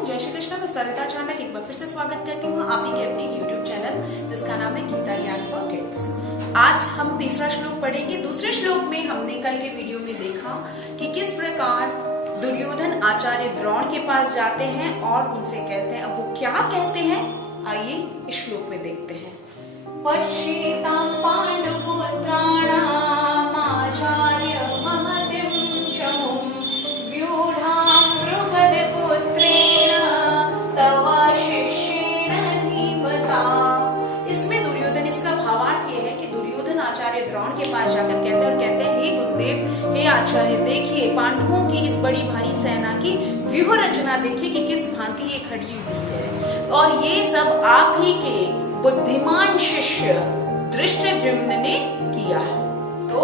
वालेकुम, जय श्री कृष्ण। मैं सरिता चांडक एक बार फिर से स्वागत करती हूँ आप ही के अपने YouTube चैनल जिसका नाम है गीता ज्ञान फॉर किड्स। आज हम तीसरा श्लोक पढ़ेंगे। दूसरे श्लोक में हमने कल के वीडियो में देखा कि किस प्रकार दुर्योधन आचार्य द्रोण के पास जाते हैं और उनसे कहते हैं। अब वो क्या कहते हैं, आइए इस श्लोक में देखते हैं। पश्येतां पांडुपुत्राणाम् आचार्य महतिं चमुं व्यूढां द्रुपदपुत्रेण तव शिष्येण धीमता। इसमें दुर्योधन, इसका भावार्थ ये है कि दुर्योधन आचार्य द्रोण के पास जाकर कहते हैं और कहते हैं, हे गुरुदेव, हे आचार्य, देखिए पांडवों की इस बड़ी भारी सेना की व्यूह रचना देखिए कि किस भांति ये खड़ी हुई है, और ये सब आप ही के बुद्धिमान शिष्य धृष्टद्युम्न ने किया है। तो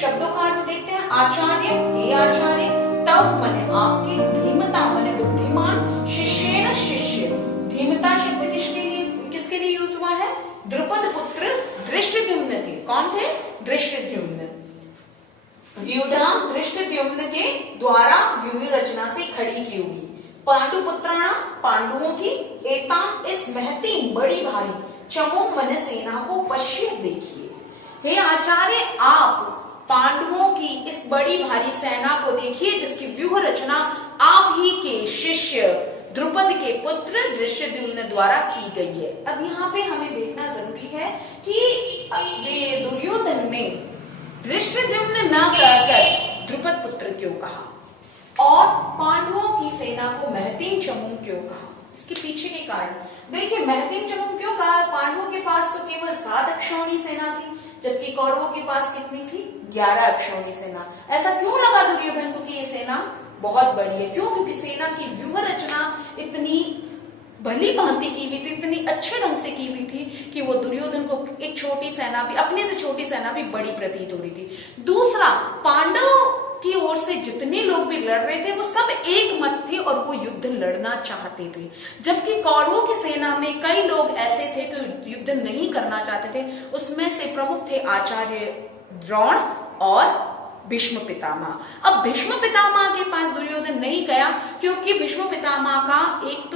शब्दों का अर्थ देखते हैं। आचार्य, हे आचार्य, तव मने आपके, धीमता मने बुद्धिमान, शिष्येन शिष्य। धीमता शब्द किसके लिए यूज हुआ है? द्रुपद पुत्र धृष्टद्युम्न थे। कौन थे? धृष्टद्युम्न। व्यूढां धृष्टद्युम्न के द्वारा व्यूह रचना से खड़ी की हुई। पांडु पुत्राणा, पांडुओं की, एताम इस महती बड़ी भारी, चमो मन सेना को पश्य देखिए। हे आचार्य, आप पांडवों की इस बड़ी भारी सेना को देखिए जिसकी व्यूह रचना आप ही के शिष्य द्रुपद के पुत्र धृष्टद्युम्न द्वारा की गई है। अब यहाँ पे हमें देखना जरूरी है कि दुर्योधन ने धृष्टद्युम्न न कहकर द्रुपद पुत्र क्यों कहा और पांडवों की सेना को महतीम चमू क्यों कहा। इसके पीछे के कारण देखिए। महतीम चमू क्यों कहा? पांडवों के पास तो केवल 7 अक्षौणी सेना थी, जबकि कौरवों के पास कितनी थी? 11 अक्षौणी सेना। ऐसा क्यों लगा दुर्योधन को कि ये सेना बहुत बड़ी है? क्यों? क्योंकि सेना की व्यूह रचना इतनी भली भांति की हुई थी, इतनी अच्छे ढंग से की हुई थी कि वो दुर्योधन को एक छोटी सेना भी, अपने से छोटी सेना भी बड़ी प्रतीत हो रही थी। दूसरा, पांडव की ओर से जितने लोग भी लड़ रहे थे वो सब एक मत थे और वो युद्ध लड़ना चाहते थे, जबकि कौरवों की सेना में कई लोग ऐसे थे जो युद्ध नहीं करना चाहते थे। उसमें से प्रमुख थे आचार्य द्रोण और भीष्म पितामह। अब भीष्म पितामह के पास दुर्योधन नहीं गया क्योंकि भीष्म पितामह का एक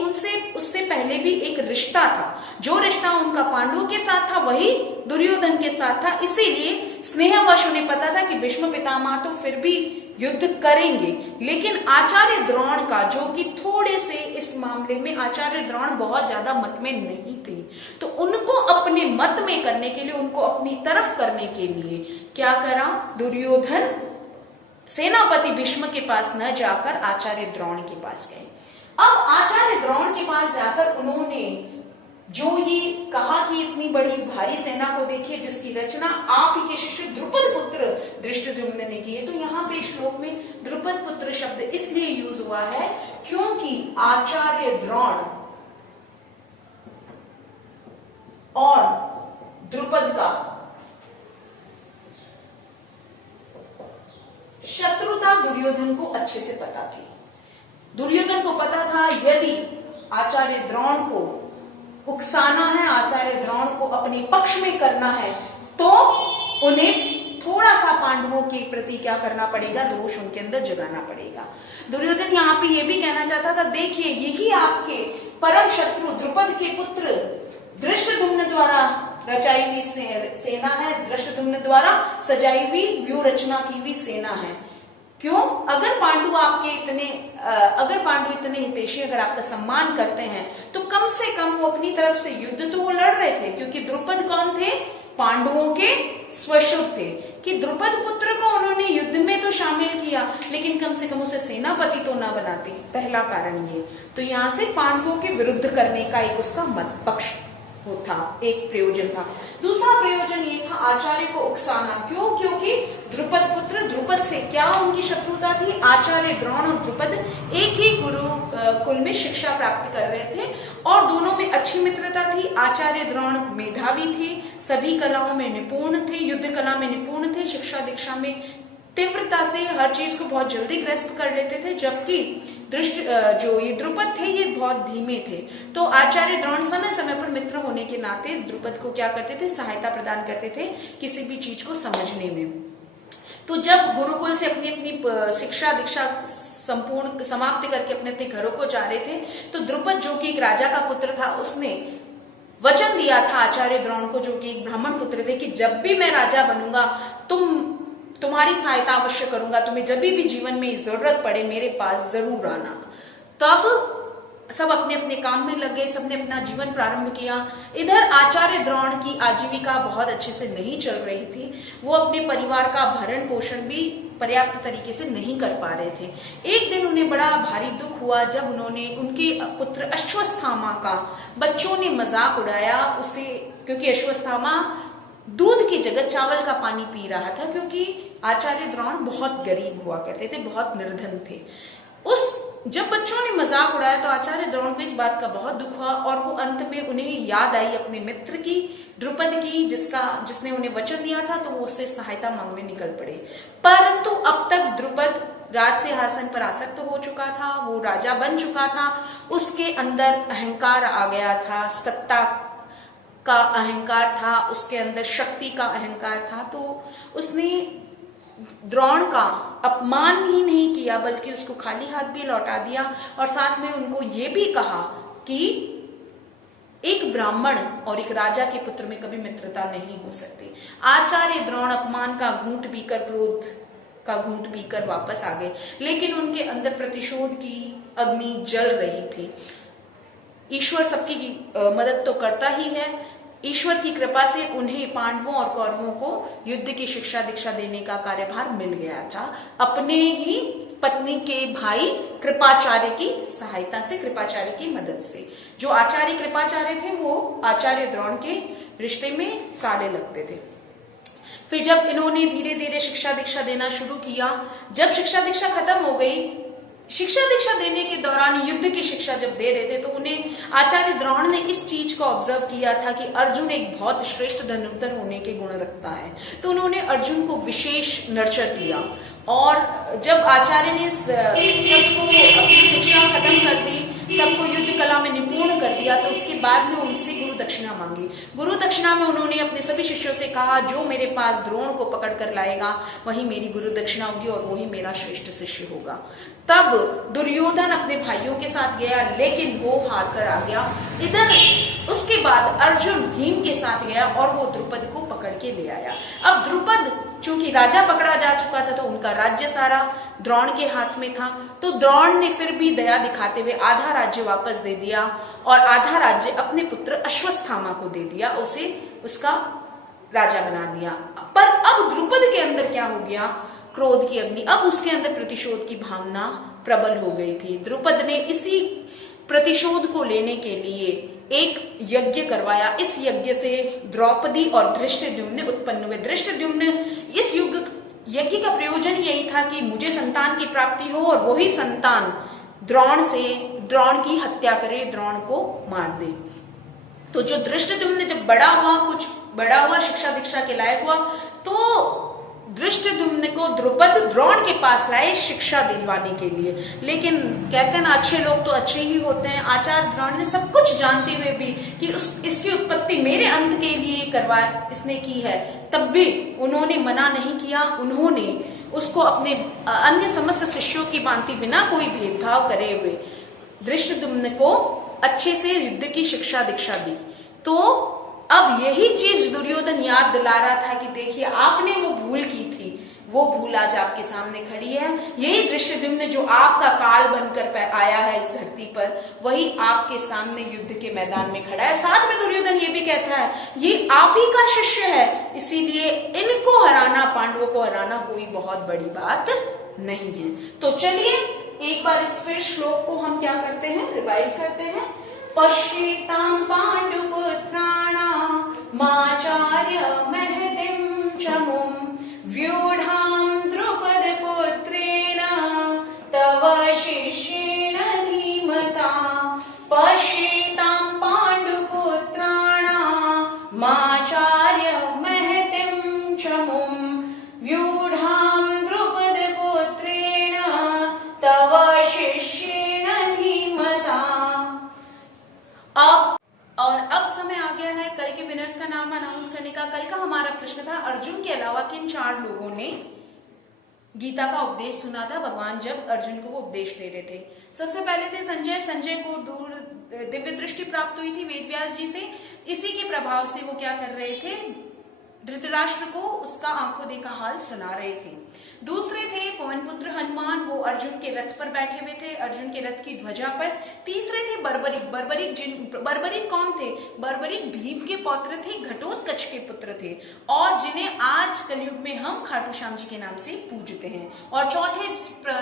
उनसे उससे पहले भी एक रिश्ता था। जो रिश्ता उनका पांडवों के साथ था वही दुर्योधन के साथ था। इसीलिए स्नेहवश उन्हें पता था कि भीष्म पितामह तो फिर भी युद्ध करेंगे, लेकिन आचार्य द्रोण का, जो कि थोड़े से इस मामले में आचार्य द्रोण बहुत ज्यादा मत में नहीं थे, तो उनको अपने मत में करने के लिए, उनको अपनी तरफ करने के लिए क्या करा? दुर्योधन सेनापति भीष्म के पास न जाकर आचार्य द्रोण के पास गए। अब आचार्य द्रोण के पास जाकर उन्होंने जो ये कहा कि इतनी बड़ी भारी सेना को देखिए जिसकी रचना आप ही के शिष्य द्रुपद पुत्र धृष्टद्युम्न ने की है। तो यहाँ पे श्लोक में द्रुपद पुत्र शब्द इसलिए यूज हुआ है क्योंकि आचार्य द्रोण और द्रुपद का शत्रुता दुर्योधन को अच्छे से पता थी। दुर्योधन को पता था यदि आचार्य द्रोण को उकसाना है, आचार्य द्रोण को अपने पक्ष में करना है, तो उन्हें थोड़ा सा पांडवों के प्रति क्या करना पड़ेगा? रोष उनके अंदर जगाना पड़ेगा। दुर्योधन यहाँ पे ये भी कहना चाहता था, देखिए यही आपके परम शत्रु द्रुपद के पुत्र धृष्टद्युम्न द्वारा रचाई हुई सेना है, धृष्टद्युम्न द्वारा सजाई हुई व्यूह रचना की हुई सेना है। क्यों? अगर पांडु इतने हितैषी, अगर आपका सम्मान करते हैं तो कम से कम वो अपनी तरफ से युद्ध तो वो लड़ रहे थे, क्योंकि द्रुपद कौन थे? पांडवों के स्वशुर थे। कि द्रुपद पुत्र को उन्होंने युद्ध में तो शामिल किया, लेकिन कम से कम उसे सेनापति तो ना बनाते। पहला कारण ये। तो यहाँ से पांडवों के विरुद्ध करने का एक उसका मत पक्ष था, एक प्रयोजन था। दूसरा प्रयोजन ये था आचार्य को उकसाना। क्यों? क्योंकि द्रुपद पुत्र, द्रुपद से क्या उनकी शत्रुता थी? आचार्य द्रोण और द्रुपद एक ही गुरु कुल में शिक्षा प्राप्त कर रहे थे और दोनों में अच्छी मित्रता थी। आचार्य द्रोण मेधावी थे, सभी कलाओं में निपुण थे, युद्ध कला में निपुण थे, शिक्षा दीक्षा में तीव्रता से हर चीज को बहुत जल्दी ग्रस्त कर लेते थे, जबकि जो ये द्रुपद थे ये बहुत धीमे थे। तो आचार्य द्रोण समय समय पर मित्र होने के नाते द्रुपद को क्या करते थे? सहायता प्रदान करते थे किसी भी चीज को समझने में। तो जब गुरुकुल से अपनी अपनी शिक्षा दीक्षा संपूर्ण समाप्त करके अपने अपने घरों को जा रहे थे, तो द्रुपद जो कि एक राजा का पुत्र था, उसने वचन दिया था आचार्य द्रोण को, जो कि एक ब्राह्मण पुत्र थे, कि जब भी मैं राजा बनूंगा तुम्हारी सहायता अवश्य करूंगा, तुम्हें जब भी जीवन में जरूरत पड़े मेरे पास जरूर आना। तब सब अपने अपने काम में लग गए, सबने अपना जीवन प्रारंभ किया। इधर आचार्य द्रोण की आजीविका बहुत अच्छे से नहीं चल रही थी, वो अपने परिवार का भरण पोषण भी पर्याप्त तरीके से नहीं कर पा रहे थे। एक दिन उन्हें बड़ा भारी दुख हुआ जब उन्होंने उनके पुत्र अश्वत्थामा का बच्चों ने मजाक उड़ाया उसे, क्योंकि अश्वत्थामा दूध की जगह चावल का पानी पी रहा था, क्योंकि आचार्य द्रोण बहुत गरीब हुआ करते थे, बहुत निर्धन थे। जब बच्चों ने मजाक उड़ाया तो आचार्य द्रोण को इस बात का बहुत दुख हुआ, और वो अंत में उन्हें याद आई अपने मित्र की, द्रुपद की, जिसने उन्हें वचन दिया था, तो वो उससे सहायता मांगने निकल पड़े। परंतु अब तक द्रुपद राज सिंहासन पर आसक्त हो चुका था, वो राजा बन चुका था, उसके अंदर अहंकार आ गया था, सत्ता का अहंकार था, उसके अंदर शक्ति का अहंकार था। तो उसने द्रोण का अपमान ही नहीं किया, बल्कि उसको खाली हाथ भी लौटा दिया, और साथ में उनको ये भी कहा कि एक ब्राह्मण और एक राजा के पुत्र में कभी मित्रता नहीं हो सकती। आचार्य द्रोण अपमान का घूंट पीकर, क्रोध का घूंट पीकर वापस आ गए, लेकिन उनके अंदर प्रतिशोध की अग्नि जल रही थी। ईश्वर सबकी मदद तो करता ही है, ईश्वर की कृपा से उन्हें पांडवों और कौरवों को युद्ध की शिक्षा दीक्षा देने का कार्यभार मिल गया था, अपने ही पत्नी के भाई कृपाचार्य की सहायता से, कृपाचार्य की मदद से। जो आचार्य कृपाचार्य थे वो आचार्य द्रोण के रिश्ते में साले लगते थे। फिर जब इन्होंने धीरे धीरे शिक्षा दीक्षा देना शुरू किया, जब शिक्षा दीक्षा खत्म हो गई, शिक्षा दीक्षा देने के दौरान युद्ध की शिक्षा जब दे रहे थे, तो उन्हें आचार्य द्रोण ने इस चीज को ऑब्जर्व किया था कि अर्जुन एक बहुत श्रेष्ठ धनुर्धर होने के गुण रखता है, तो उन्होंने अर्जुन को विशेष नर्चर किया। और जब आचार्य ने सबको अपनी शिक्षा खत्म कर दी, सबको युद्ध कला में निपुण कर दिया, तो उसके बाद में उनसे गुरु दक्षिणा मांगी। गुरु दक्षिणा में उन्होंने अपने सभी शिष्यों से कहा, जो मेरे पास द्रोण को पकड़ कर लाएगा वही मेरी गुरु दक्षिणा होगी और वही मेरा श्रेष्ठ शिष्य होगा। तब दुर्योधन अपने भाइयों के साथ गया, लेकिन वो हार कर आ गया। इधर उसके बाद अर्जुन भीम के साथ गया और वो द्रुपद को पकड़ के ले आया। अब द्रुपद चूंकि राजा पकड़ा जा चुका था, तो उनका राज्य सारा द्रोण के हाथ में था, तो द्रोण ने फिर भी दया दिखाते हुए आधा राज्य वापस दे दिया और आधा राज्य अपने पुत्र अश्वत्थामा को दे दिया, उसे उसका राजा बना दिया। पर अब द्रुपद के अंदर क्या हो गया? क्रोध की अग्नि, अब उसके अंदर प्रतिशोध की भावना प्रबल हो गई थी। द्रुपद ने इसी प्रतिशोध को लेने के लिए एक यज्ञ करवाया। इस यज्ञ से द्रौपदी और धृष्टद्युम्न उत्पन्न हुए। धृष्टद्युम्न, इस यज्ञ का प्रयोजन यही था कि मुझे संतान की प्राप्ति हो और वही संतान द्रोण की हत्या करे, द्रोण को मार दे। तो जो धृष्टद्युम्न जब बड़ा हुआ, शिक्षा दीक्षा के लायक हुआ, तो धृष्टद्युम्न को द्रुपद द्रोण के पास लाए शिक्षा दिलवाने के लिए। लेकिन कहते हैं ना, अच्छे लोग तो अच्छे ही होते हैं। आचार्य द्रोण ने सब कुछ जानते हुए भी कि इसकी उत्पत्ति मेरे अंत के लिए इसने की है, तब भी उन्होंने मना नहीं किया। उन्होंने उसको अपने अन्य समस्त शिष्यों की भांति बिना कोई भेदभाव करे हुए धृष्टद्युम्न को अच्छे से युद्ध की शिक्षा दीक्षा दी। तो अब यही चीज दुर्योधन याद दिला रहा था कि देखिए, आपने वो भूल की थी, वो भूल आज आपके सामने खड़ी है। यही धृष्टद्युम्न जो आपका काल बनकर आया है इस धरती पर, वही आपके सामने युद्ध के मैदान में खड़ा है। साथ में दुर्योधन ये भी कहता है, ये आप ही का शिष्य है, इसीलिए इनको हराना, पांडवों को हराना कोई बहुत बड़ी बात नहीं है। तो चलिए एक बार इस फिर श्लोक को हम क्या करते हैं, रिवाइज करते हैं। पश्येतां पाण्डुपुत्राणामाचार्य महतिं चमुं व्यूढां द्रुपदपुत्रेण तव शिष्येण धीमता। पश्येतां पाण्डुपुत्राणामाचार्य महतिं चमुं व्यूढां द्रुपदपुत्रेण तव शिष्येण धीमता। अब समय आ गया है कल के विनर्स का नाम अनाउंस करने का। कल का हमारा प्रश्न था, अर्जुन के अलावा किन 4 लोगों ने गीता का उपदेश सुना था भगवान जब अर्जुन को वो उपदेश दे रहे थे। सबसे पहले थे संजय को दूर दिव्य दृष्टि प्राप्त हुई थी वेदव्यास जी से। इसी के प्रभाव से वो क्या कर रहे थे, धृतराष्ट्र को उसका आंखों देखा हाल सुना रहे थे। दूसरे थे पवन पुत्र हनुमान, वो अर्जुन के रथ पर बैठे हुए थे, अर्जुन के रथ की ध्वजा पर। तीसरे थे बर्बरीक कौन थे, बर्बरीक भीम के पौत्र थे, घटोत्कच के पुत्र थे, और जिन्हें आज कलयुग में हम खाटू श्याम जी के नाम से पूजते हैं। और चौथे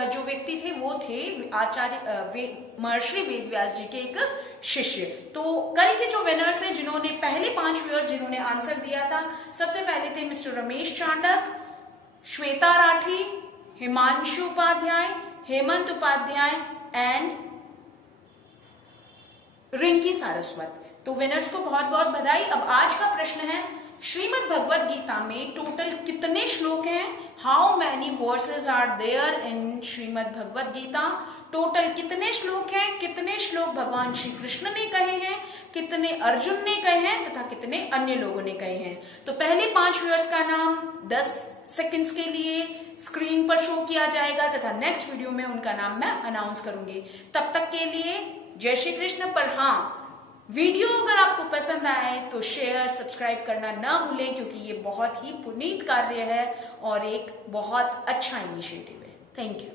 जो व्यक्ति थे वो थे आचार्य महर्षि वेदव्यास जी के एक शिष्य। तो कल के जो विनर्स हैं, जिन्होंने पहले 5 व्यूअर्स जिन्होंने आंसर दिया था, सबसे पहले थे मिस्टर रमेश चांडक, श्वेता राठी, हिमांशु उपाध्याय, हेमंत उपाध्याय एंड रिंकी सारस्वत। तो विनर्स को बहुत बहुत बधाई। अब आज का प्रश्न है, श्रीमद् भगवद गीता में टोटल कितने श्लोक हैं? How many verses are there in Shrimad Bhagavad Gita? Total कितने श्लोक हैं? कितने श्लोक भगवान श्री कृष्ण ने कहे हैं, कितने अर्जुन ने कहे हैं तथा कितने अन्य लोगों ने कहे हैं? तो पहले 5 व्यूअर्स का नाम 10 सेकंड्स के लिए स्क्रीन पर शो किया जाएगा तथा नेक्स्ट वीडियो में उनका नाम मैं अनाउंस करूंगी। तब तक के लिए जय श्री कृष्ण। पर हाँ, वीडियो अगर आपको पसंद आए तो शेयर सब्सक्राइब करना ना भूलें, क्योंकि ये बहुत ही पुनीत कार्य है और एक बहुत अच्छा इनिशिएटिव है। Thank you.